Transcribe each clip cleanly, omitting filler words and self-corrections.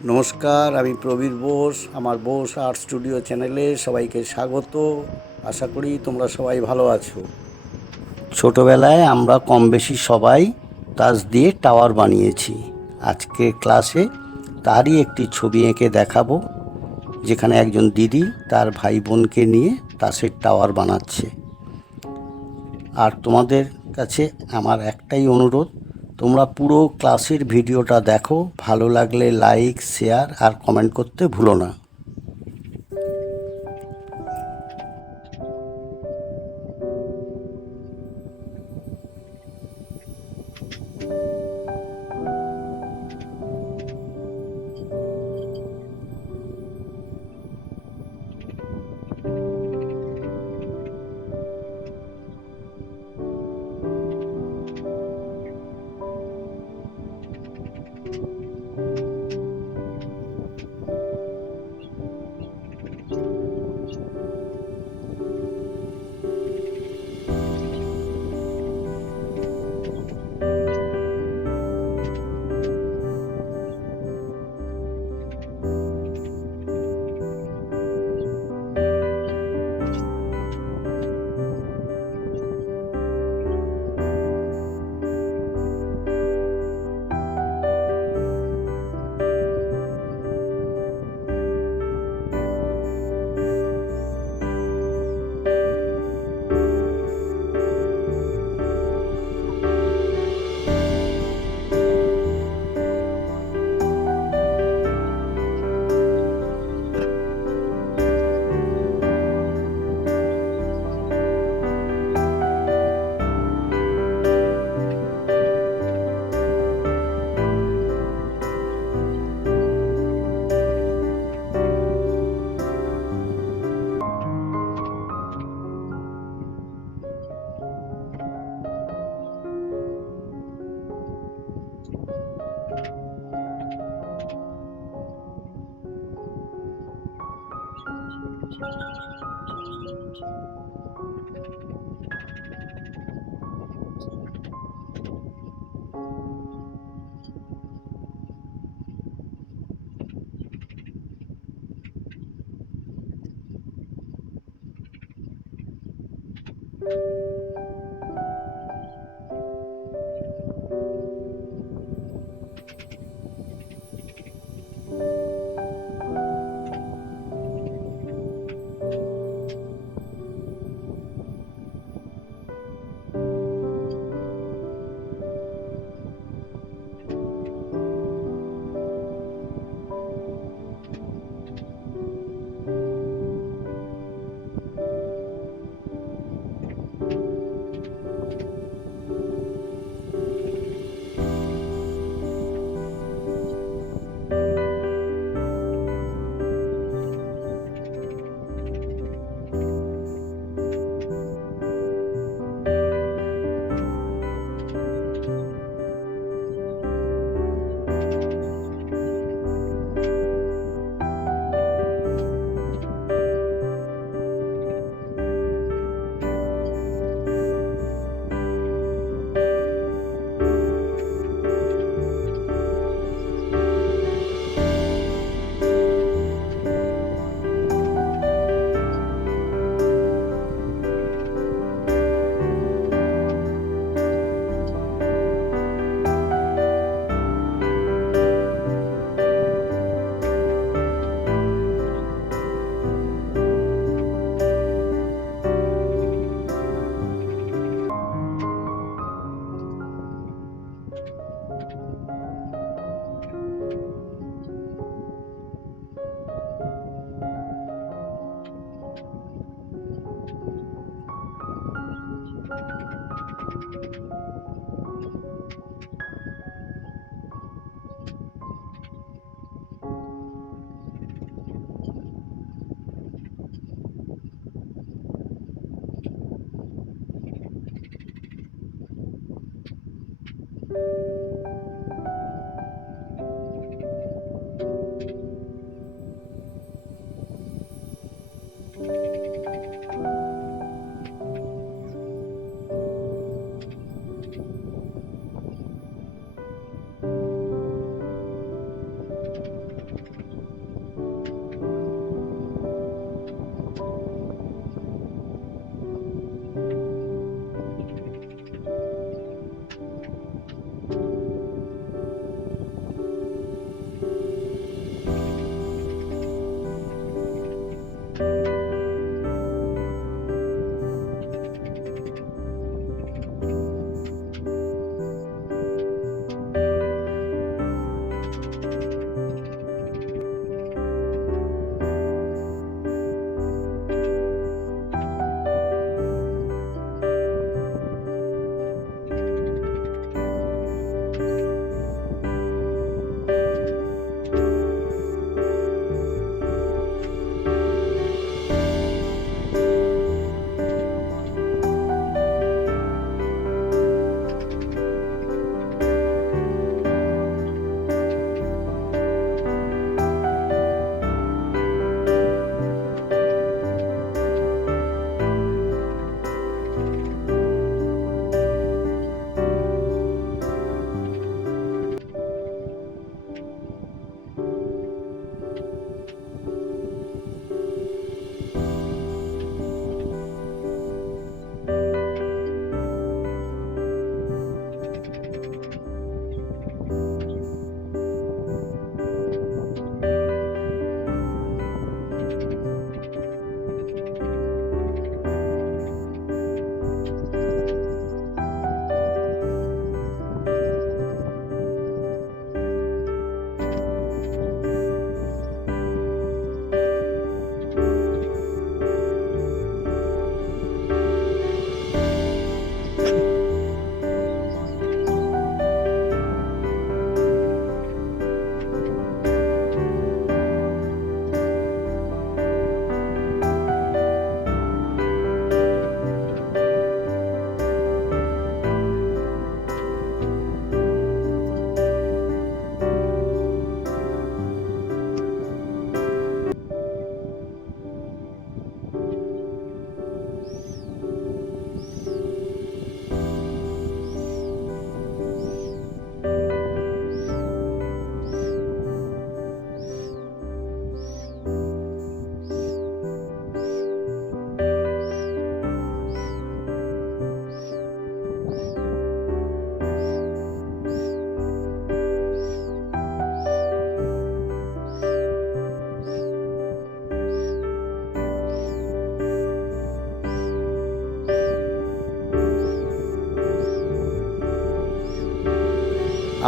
নমস্কার, আমি প্রবীর বোস। আমার বোস আর্ট স্টুডিও চ্যানেলে সবাইকে স্বাগত। আশা করি তোমরা সবাই ভালো আছো। ছোটোবেলায় আমরা কম বেশি সবাই তাস দিয়ে টাওয়ার বানিয়েছি। আজকে ক্লাসে তারই একটি ছবি এঁকে দেখাবো, যেখানে একজন দিদি তার ভাই বোনকে নিয়ে তাসের টাওয়ার বানাচ্ছে। আর তোমাদের কাছে আমার একটাই অনুরোধ, তোমরা পুরো ক্লাসের ভিডিওটা দেখো। ভালো লাগলে লাইক, শেয়ার আর কমেন্ট করতে ভুলো না।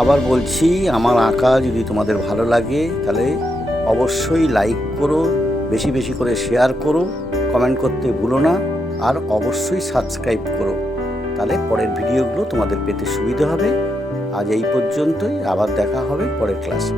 আবার বলছি, আমার আঁকা যদি তোমাদের ভালো লাগে তাহলে অবশ্যই লাইক করো, বেশি বেশি করে শেয়ার করো, কমেন্ট করতে ভুলো না, আর অবশ্যই সাবস্ক্রাইব করো। তাহলে পরের ভিডিওগুলো তোমাদের পেতে সুবিধা হবে। আজ এই পর্যন্তই, আবার দেখা হবে পরের ক্লাসে।